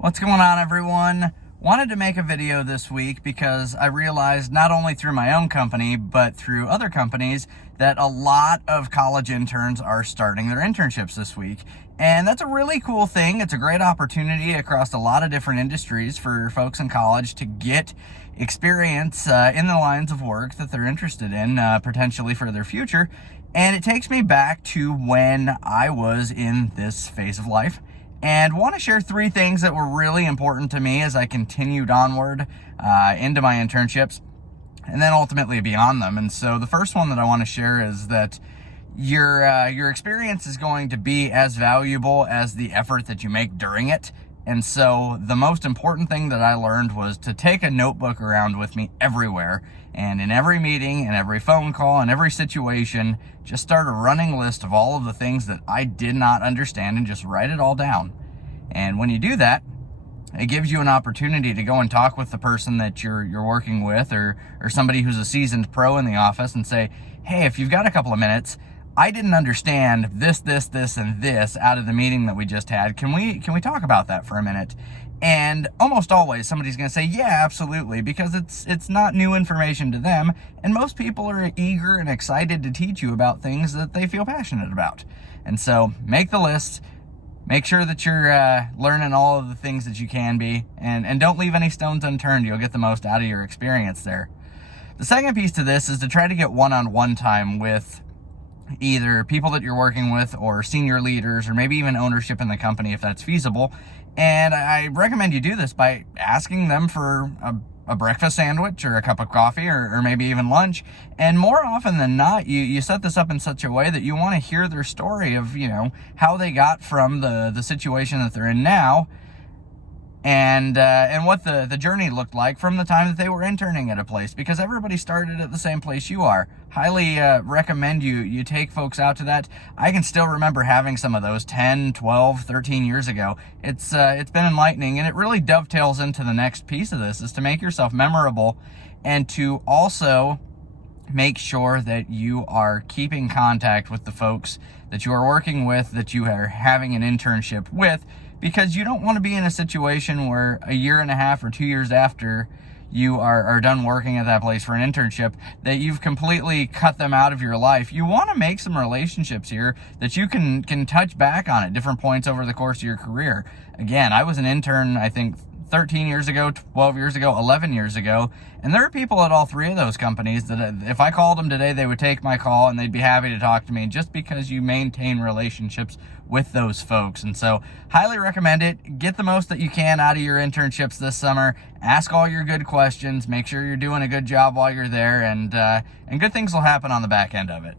What's going on, everyone? Wanted to make a video this week because I realized not only through my own company, but through other companies, that a lot of college interns are starting their internships this week. And that's a really cool thing. It's a great opportunity across a lot of different industries for folks in college to get experience in the lines of work that they're interested in, potentially for their future. And it takes me back to when I was in this phase of life, and want to share three things that were really important to me as I continued onward into my internships and then ultimately beyond them. And so the first one that I want to share is that your experience is going to be as valuable as the effort that you make during it. And so the most important thing that I learned was to take a notebook around with me everywhere, and in every meeting and every phone call and every situation, just start a running list of all of the things that I did not understand and just write it all down. And when you do that, it gives you an opportunity to go and talk with the person that you're working with, or somebody who's a seasoned pro in the office, and say, hey, if you've got a couple of minutes, I didn't understand this, and this out of the meeting that we just had. Can we talk about that for a minute? And almost always somebody's going to say, yeah, absolutely, because it's not new information to them. And most people are eager and excited to teach you about things that they feel passionate about. And so make the list. Make sure that you're learning all of the things that you can be, and don't leave any stones unturned. You'll get the most out of your experience there. The second piece to this is to try to get one-on-one time with either people that you're working with or senior leaders, or maybe even ownership in the company if that's feasible. And I recommend you do this by asking them for a breakfast sandwich or a cup of coffee, or maybe even lunch. And more often than not, you set this up in such a way that you want to hear their story of, how they got from the situation that they're in now, and what the journey looked like from the time that they were interning at a place, because everybody started at the same place you are. Highly recommend you take folks out to that. I can still remember having some of those 10, 12, 13 years ago. It's been enlightening, and it really dovetails into the next piece of this, is to make yourself memorable, and to also make sure that you are keeping contact with the folks that you are working with, that you are having an internship with, because you don't want to be in a situation where a year and a half or 2 years after you are done working at that place for an internship, that you've completely cut them out of your life. You want to make some relationships here that you can touch back on at different points over the course of your career. Again, I was an intern, I think, 13 years ago, 12 years ago, 11 years ago. And there are people at all three of those companies that if I called them today, they would take my call and they'd be happy to talk to me, just because you maintain relationships with those folks. And so highly recommend it. Get the most that you can out of your internships this summer. Ask all your good questions. Make sure you're doing a good job while you're there, and good things will happen on the back end of it.